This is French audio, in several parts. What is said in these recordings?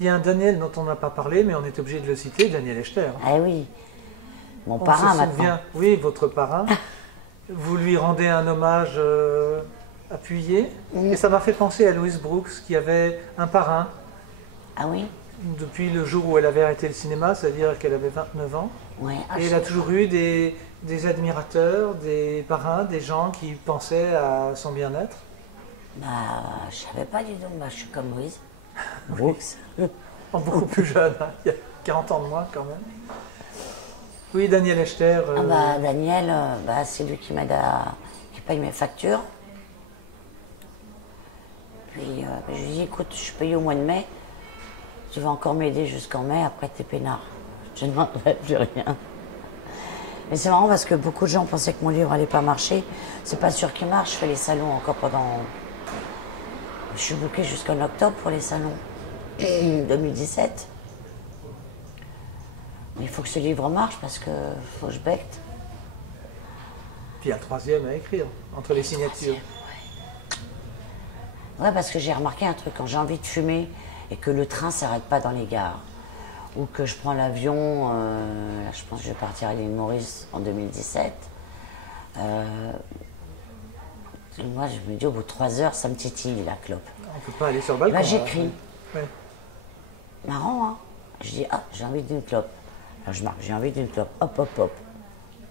Il y a un Daniel dont on n'a pas parlé, mais on est obligé de le citer, Daniel Echter. Ah oui, mon On parrain se souvient, maintenant. oui, votre parrain. Vous lui rendez un hommage appuyé. Et ça m'a fait penser à Louise Brooks, qui avait un parrain Ah oui? depuis le jour où elle avait arrêté le cinéma, c'est-à-dire qu'elle avait 29 ans. Ouais. Ah, Et elle a toujours eu des admirateurs, des parrains, des gens qui pensaient à son bien-être. Bah, je savais pas, dis donc, bah, je suis comme Louise Brooks. En beaucoup plus jeune, hein, il y a 40 ans de moins quand même. Oui, Daniel Echter. Ah bah, Daniel, bah, c'est lui qui m'aide qui paye mes factures. Puis je lui dis, écoute, je suis payé au mois de mai, tu vas encore m'aider jusqu'en mai, après t'es peinard. Je ne demanderai plus rien. Mais c'est marrant parce que beaucoup de gens pensaient que mon livre n'allait pas marcher. C'est pas sûr qu'il marche, je fais les salons encore pendant... Je suis bloquée jusqu'en octobre pour les salons 2017. Mais il faut que ce livre marche parce que faut que je becte. Puis un troisième à écrire, entre les signatures. Ouais, parce que j'ai remarqué un truc, quand j'ai envie de fumer et que le train ne s'arrête pas dans les gares, ou que je prends l'avion, là je pense que je vais partir à l'île Maurice en 2017, moi je me dis au bout de 3 heures, ça me titille la clope. On ne peut pas aller sur le balcon. Là j'écris. Ouais. Marrant, hein. Je dis, ah, j'ai envie d'une clope. Alors je marque, j'ai envie d'une clope. Hop, hop, hop.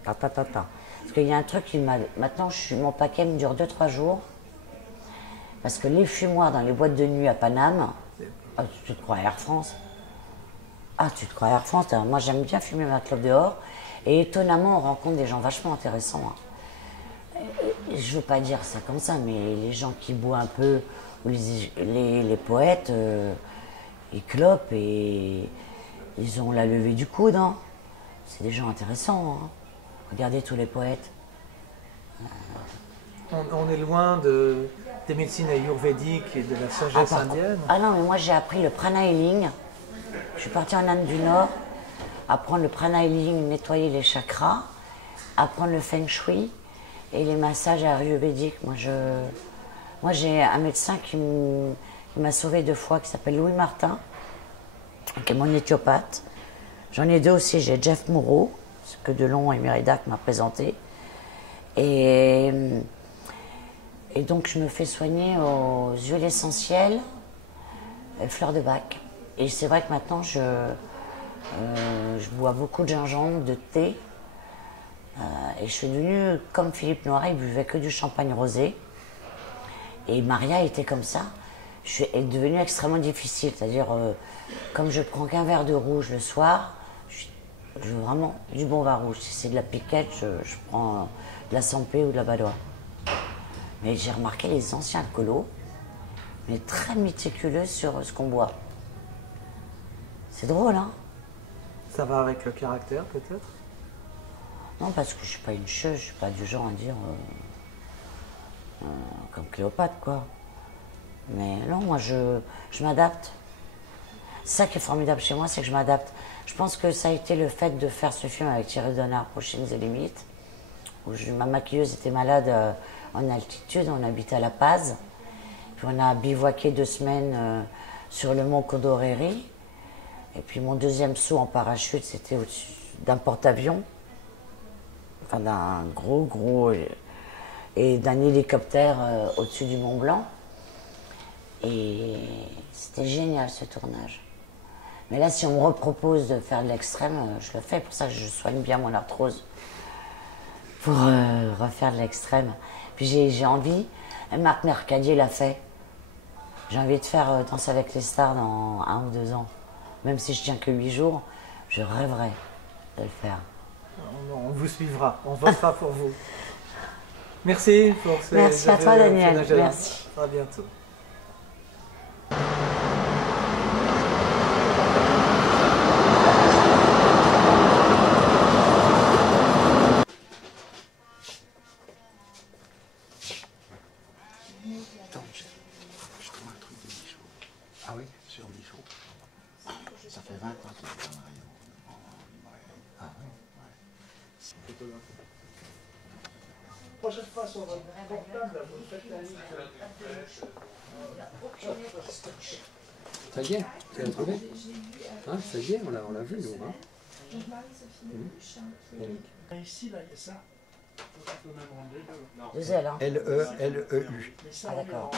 Ta, ta, ta, ta. Parce qu'il y a un truc qui m'a... Maintenant, mon paquet me dure 2-3 jours. Parce que les fumoirs dans les boîtes de nuit à Paname, ah, tu te crois à Air France? Ah, tu te crois à Air France? Moi, j'aime bien fumer ma clope dehors. Et étonnamment, on rencontre des gens vachement intéressants. Hein. Je veux pas dire ça comme ça, mais les gens qui boivent un peu, ou les poètes, ils clopent et ils ont la levée du coude. Hein. C'est des gens intéressants. Hein. Regardez tous les poètes. On est loin des médecines ayurvédiques et de la sagesse indienne. Ah non, mais moi j'ai appris le prana healing. Je suis partie en Inde du Nord, apprendre le prana healing, nettoyer les chakras, apprendre le feng shui et les massages ayurvédiques. Moi j'ai un médecin qui m'a sauvé 2 fois, qui s'appelle Louis Martin, qui est mon éthiopathe. J'en ai 2 aussi, j'ai Jeff Moreau, ce que Delon et Méridac m'a présenté. Et donc je me fais soigner aux huiles essentielles, fleurs de bac. Et c'est vrai que maintenant je bois beaucoup de gingembre, de thé. Et je suis devenue comme Philippe Noiret, il buvait que du champagne rosé. Et Maria était comme ça. Je suis devenue extrêmement difficile, c'est-à-dire comme je prends qu'un verre de rouge le soir, je veux vraiment du bon vin rouge. Si c'est de la piquette, je prends de la Sampé ou de la Badois. Mais j'ai remarqué les anciens alcoolos, mais très méticuleux sur ce qu'on boit. C'est drôle, hein? Ça va avec le caractère, peut-être? Non, parce que je suis pas une chieuse, je suis pas du genre à dire comme Cléopâtre, quoi. Mais non, moi, je m'adapte. C'est ça qui est formidable chez moi, c'est que je m'adapte. Je pense que ça a été le fait de faire ce film avec Thierry Donard, Prochaines et Limites, où ma maquilleuse était malade en altitude, on habitait à La Paz. Puis on a bivouaqué 2 semaines sur le mont Condoreri. Et puis mon deuxième saut en parachute, c'était au-dessus d'un porte-avions, enfin d'un gros, et d'un hélicoptère au-dessus du Mont Blanc. Et c'était génial ce tournage. Mais là, si on me repropose de faire de l'extrême, je le fais. Pour ça que je soigne bien mon arthrose. Pour refaire de l'extrême. Puis j'ai envie, Marc Mercadier l'a fait. J'ai envie de faire Danse avec les stars dans 1 ou 2 ans. Même si je tiens que 8 jours, je rêverais de le faire. On vous suivra, on votera pour vous. Merci pour ces... Merci à toi, Daniel. Merci. À bientôt. Attends, je trouve un truc de Michaud. Ah oui, sur Michaud. Ça fait 20 ans qu'il est en arrière. Ah oui, ouais. Prochaine fois sur votre portable, vous faites la liste. Ça y est. Tu l'as trouvé? Ah, ça y est, on l'a vu, nous. Hein. Ici, là, il y a ça. Deux L, hein. L-E-L-E-U. Ah, d'accord.